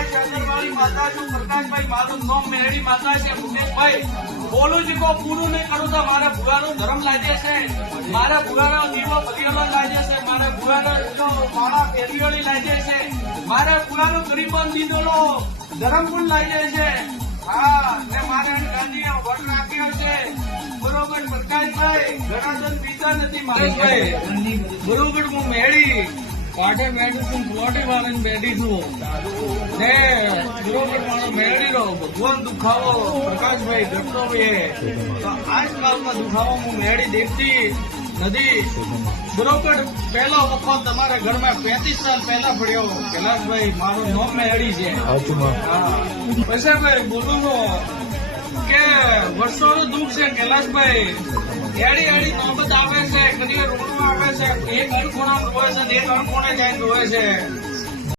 પ્રકાશ અગરવાળી માતા છું. પ્રકાશભાઈ મારું નામ મેરડી માતા છે. ભુવનેશભાઈ બોલું છું કોઈ પૂરું નહીં કરું તો મારા ભુવાનો ધર્મ લાગે છે. મારા ભુવાનો દીવો બગીડો લાગે છે. મારા ભુવાનો માળા ફેરીઓળી લાગે છે. મારા ભુવાનો ગરીબન દીધેલો ધર્મ પણ લાગે છે. હા ને મારે ગાંધીએ વટ રાખ્યો છે. બરોબર પ્રકાશભાઈ ઘણા પીતા નથી મહેશભાઈ. બરોબર હું મેળી પાટે બેઠું છું. પ્લોટી વાળીને બેઠી છું ને બરોબર મારો મેળી નો ભગવાન દુખાવો પ્રકાશભાઈ ઘટતો તો આજકાલમાં દુખાવો હું મેળી દેખતી નથી. બરોબર પહેલો વખત તમારા ઘરમાં 35 સાલ પહેલા પડ્યો. કૈલાસભાઈ મારું નામ મેળી છે. પૈસાભાઈ બોલું કે વર્ષોનું દુઃખ છે કૈલાસભાઈ. એડી એડી નોબત આવે છે. કદી રોડમાં આવે છે. એક અણખૂણા રોવે છે, એક અણખૂણે જઈને રોવે છે.